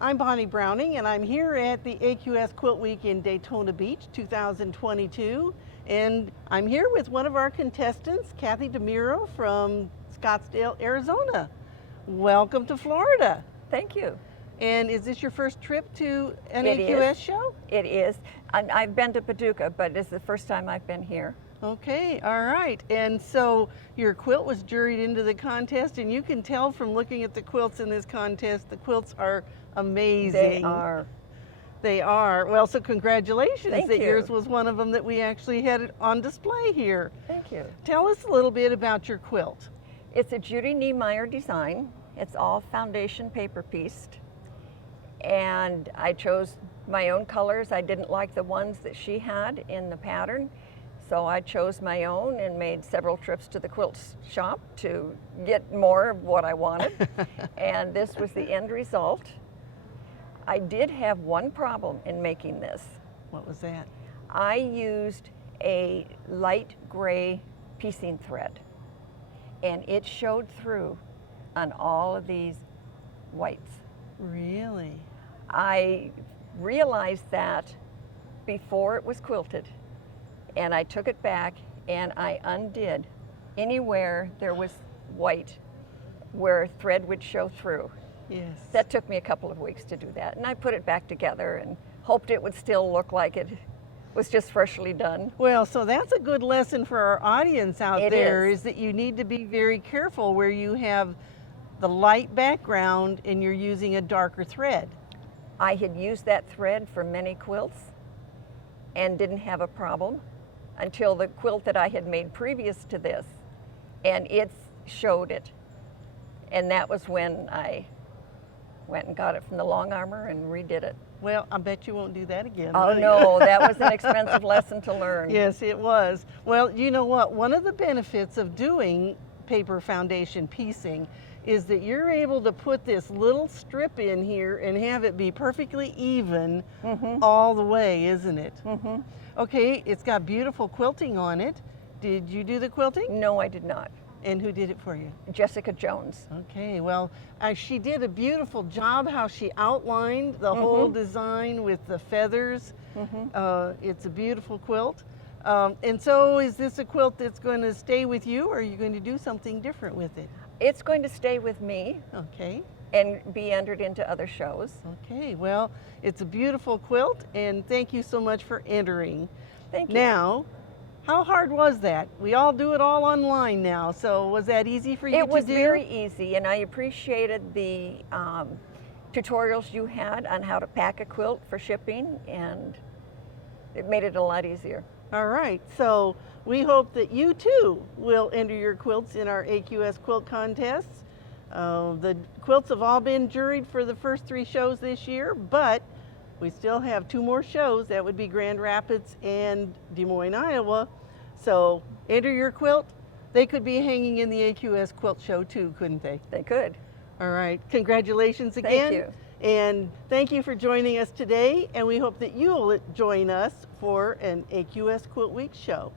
I'm Bonnie Browning, and I'm here at the AQS Quilt Week in Daytona Beach 2022. And I'm here with one of our contestants, Kathy DeMuro from Scottsdale, Arizona. Welcome to Florida. Thank you. And is this your first trip to an It AQS is. show? It is. I've been to Paducah, but it's the first time I've been here. Okay, all right. And so your quilt was juried into the contest, and you can tell from looking at the quilts in this contest, the quilts are amazing. They are. They are. Well, so congratulations Thank that you. yours was one of them that we actually had on display here. Thank you. Tell us a little bit about your quilt. It's a Judy Niemeyer design. It's all foundation paper pieced. And I chose my own colors. I didn't like the ones that she had in the pattern. So I chose my own and made several trips to the quilt shop to get more of what I wanted. And this was the end result. I did have one problem in making this. What was that? I used a light gray piecing thread, and it showed through on all of these whites. Really? I realized that before it was quilted, and I took it back and I undid anywhere there was white where thread would show through. Yes. That took me a couple of weeks to do that, and I put it back together and hoped it would still look like it was just freshly done. Well, so that's a good lesson for our audience out It there, is. is that you need to be very careful where you have the light background and you're using a darker thread. I had used that thread for many quilts and didn't have a problem until the quilt that I had made previous to this, and it showed it. And that was when I went and got it from the long armor and redid it. Well, I bet you won't do that again. Oh will you? no, that was an expensive lesson to learn. Yes, it was. Well, you know what? One of the benefits of doing paper foundation piecing is that you're able to put this little strip in here and have it be perfectly even all the way, isn't it? Okay, it's got beautiful quilting on it. Did you do the quilting? No, I did not. And who did it for you? Jessica Jones. Okay, well, she did a beautiful job how she outlined the whole design with the feathers. It's a beautiful quilt. And so is this a quilt that's going to stay with you, or are you going to do something different with it? It's going to stay with me Okay. and be entered into other shows. Okay, well, it's a beautiful quilt, and thank you so much for entering. Thank you. Now, how hard was that? We all do it all online now, so was that easy for you to do? It was very easy, and I appreciated the tutorials you had on how to pack a quilt for shipping, and it made it a lot easier. All right, so we hope that you too will enter your quilts in our AQS quilt contests. The quilts have all been juried for the first 3 shows this year, but we still have 2 more shows. That would be Grand Rapids and Des Moines, Iowa. So enter your quilt. They could be hanging in the AQS quilt show too, couldn't they? They could. All right, congratulations again. Thank you. And thank you for joining us today, and we hope that you'll join us for an AQS Quilt Week show.